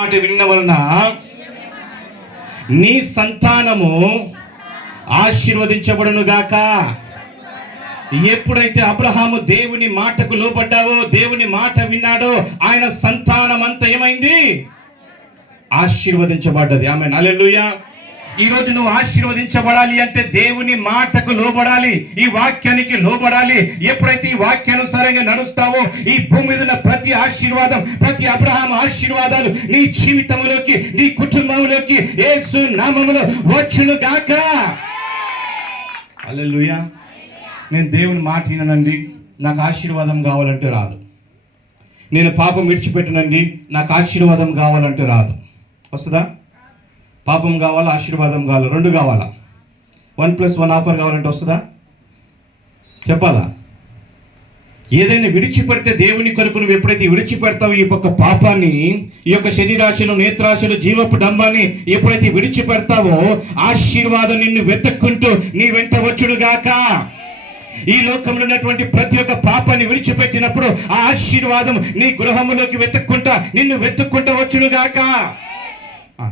మాట విన్న వలన నీ సంతానము ఆశీర్వదించబడును గాక. ఎప్పుడైతే అబ్రహాము దేవుని మాటకు లోబడ్డావో, దేవుని మాట విన్నాడో, ఆయన సంతానం అంతా ఏమైంది? ఆశీర్వదించబడ్డది. ఆమేన్, హల్లెలూయా. ఈ రోజు నువ్వు ఆశీర్వదించబడాలి అంటే దేవుని మాటకు లోబడాలి, ఈ వాక్యానికి లోబడాలి. ఎప్పుడైతే ఈ వాక్యానుసారంగా నడుస్తావో, ఈ భూమి మీద ఉన్న ప్రతి ఆశీర్వాదం, ప్రతి అబ్రహాము ఆశీర్వాదాలు నీ జీవితంలోకి, నీ కుటుంబంలోకి యేసు నామములో వచ్చును గాక. హల్లెలూయా. నేను దేవుని మాట విననండి, నాకు ఆశీర్వాదం కావాలంటే రాదు. నేను పాపం విడిచిపెట్టనండి, నాకు ఆశీర్వాదం కావాలంటే రాదు. వస్తుందా? పాపం కావాలా, ఆశీర్వాదం కావాలా? రెండు కావాలా? 1+1 ఆఫర్ కావాలంటే వస్తుందా? చెప్పాలా? ఏదైనా విడిచిపెడితే దేవుని కొరకు నువ్వు ఎప్పుడైతే విడిచిపెడతావు, ఈ యొక్క పాపాన్ని, ఈ యొక్క శరీరాశలు, నేత్రాశలు, జీవపు డంబాన్ని ఎప్పుడైతే విడిచిపెడతావో, ఆశీర్వాదం నిన్ను వెతుక్కుంటూ నీ వెంట వచ్చుడుగాక. ఈ లోకంలో ఉన్నటువంటి ప్రతి ఒక్క పాపాన్ని విడిచిపెట్టినప్పుడు ఆ ఆశీర్వాదం నీ గృహములోకి వెతుక్కుంటా, నిన్ను వెతుక్కుంటా వచ్చునుగాక.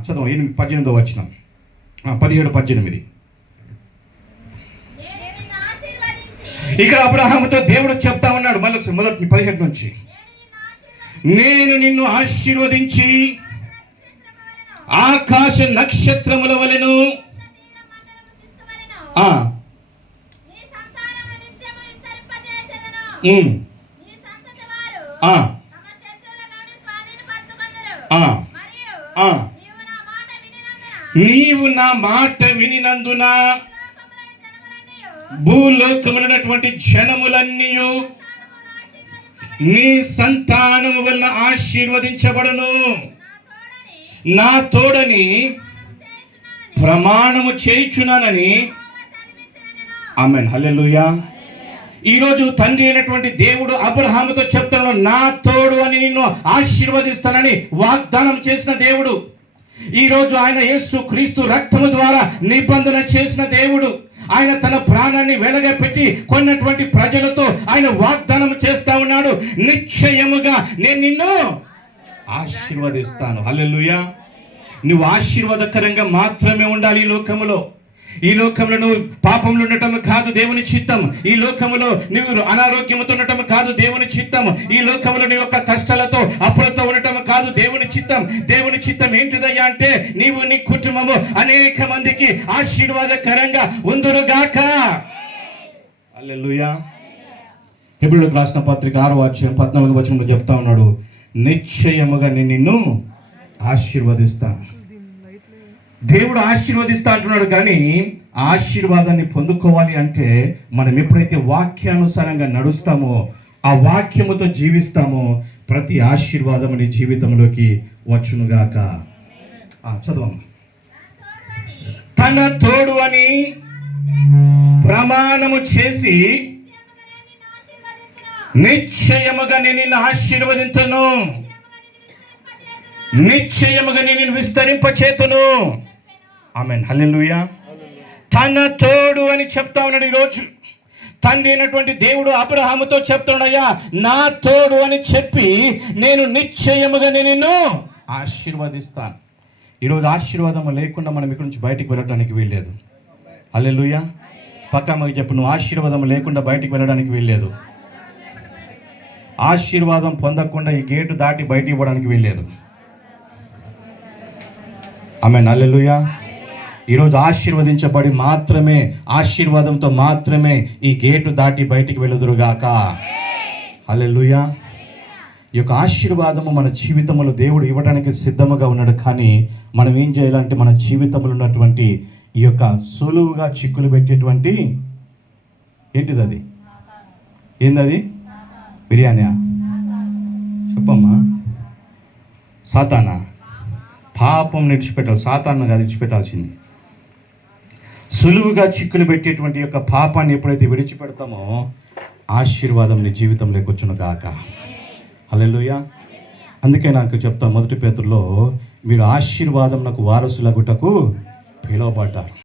చదవ 18వ వచనం, 17-18. ఇక్కడ అబ్రహాముతో దేవుడు చెప్తా ఉన్నాడు. మళ్ళీ మొదటి 17 నుంచి, నేను నిన్ను ఆశీర్వదించి ఆకాశ నక్షత్రముల వలెను నీవు నా మాట వినినందున భూలోకములైనటువంటి జనములన్నీ నీ సంతానము వలన ఆశీర్వదించబడును. నా తోడని ప్రమాణము చేయుచున్నానని. ఆమేన్, హల్లెలూయా. ఈరోజు తండ్రి అయినటువంటి దేవుడు అబ్రహాముతో చెప్తున్నాడు, నా తోడు అని నిన్ను ఆశీర్వదిస్తానని వాగ్దానం చేసిన దేవుడు. ఈరోజు ఆయన యేసు క్రీస్తు రక్తము ద్వారా నిబంధన చేసిన దేవుడు. ఆయన తన ప్రాణాన్ని వెలగపెట్టి కొన్నటువంటి ప్రజలతో ఆయన వాగ్దానం చేస్తా ఉన్నాడు, నిశ్చయముగా నేను నిన్ను ఆశీర్వదిస్తాను. హల్లెలూయా. నువ్వు ఆశీర్వాదకరంగా మాత్రమే ఉండాలి. ఈ లోకంలో నువ్వు పాపంలో ఉండటం కాదు దేవుని చిత్తం. ఈ లోకంలో నువ్వు అనారోగ్యంతో ఉండటం కాదు దేవుని చిత్తం. ఈ లోకంలో నీ యొక్క కష్టాలతో, అప్పులతో ఉండటం కాదు దేవుని చిత్తం. దేవుని చిత్తం ఏంటిదయ్యా అంటే, నీవు నీ కుటుంబము అనేక మందికి ఆశీర్వాదకరంగా ఉందురుగాక. హల్లెలూయా. హెబ్రీయులకు రాసిన పత్రిక 6:14 చెప్తా ఉన్నాడు, నిశ్చయముగా నేను నిన్ను ఆశీర్వదిస్తాను. దేవుడు ఆశీర్వదిస్తా అంటున్నాడు. కానీ ఆశీర్వాదాన్ని పొందుకోవాలి అంటే మనం ఎప్పుడైతే వాక్యానుసారంగా నడుస్తామో, ఆ వాక్యముతో జీవిస్తామో, ప్రతి ఆశీర్వాదము నీ జీవితంలోకి వచ్చునుగాక. చదవమ్మా. తన తోడు అని ప్రమాణము చేసి నిశ్చయముగా నేను నిన్ను ఆశీర్వదింతును, నిశ్చయముగా నేను నిన్ను విస్తరింపచేతును. ఆమేన్, హల్లెలూయా. తన తోడు అని చెప్తా ఉన్నాడు. ఈరోజు తండ్రి అయినటువంటి దేవుడు అబ్రహాముతో చెప్తున్నాడయ్యా, నా తోడు అని చెప్పి నేను నిశ్చయముగా నిన్ను ఆశీర్వదిస్తాను. ఈరోజు ఆశీర్వాదం లేకుండా మనం ఇక్కడ నుంచి బయటికి వెళ్ళడానికి వీల్లేదు. హల్లెలూయా. పక్కమ్మకి చెప్పు, నువ్వు ఆశీర్వాదం లేకుండా బయటికి వెళ్ళడానికి వీల్లేదు. ఆశీర్వాదం పొందకుండా ఈ గేటు దాటి బయటికి పోవడానికి వీల్లేదు. ఆమేన్, హల్లెలూయా. ఈరోజు ఆశీర్వదించబడి మాత్రమే, ఆశీర్వాదంతో మాత్రమే ఈ గేటు దాటి బయటికి వెలుదురుగాక. హల్లెలూయా. ఈ యొక్క ఆశీర్వాదము మన జీవితంలో దేవుడు ఇవ్వడానికి సిద్ధముగా ఉన్నాడు. కానీ మనం ఏం చేయాలంటే, మన జీవితంలో ఉన్నటువంటి ఈ యొక్క సులువుగా చిక్కులు పెట్టేటువంటి ఏంటిది, అది ఏందది? బిర్యానీ చెప్పమ్మా. సాతానా? పాపం విడిచిపెట్టాలి, సాతాను కాదు విడిచిపెట్టాల్సింది. సులువుగా చిక్కులు పెట్టేటువంటి యొక్క పాపాన్ని ఎప్పుడైతే విడిచిపెడతామో, ఆశీర్వాదం నీ జీవితంలోకి వచ్చును గాక. హల్లెలూయా. అందుకే నాకు చెప్తాను, 1 పేతురులో, మీరు ఆశీర్వాదం నాకు వారసులగుటకు పిలువబడ్డారు.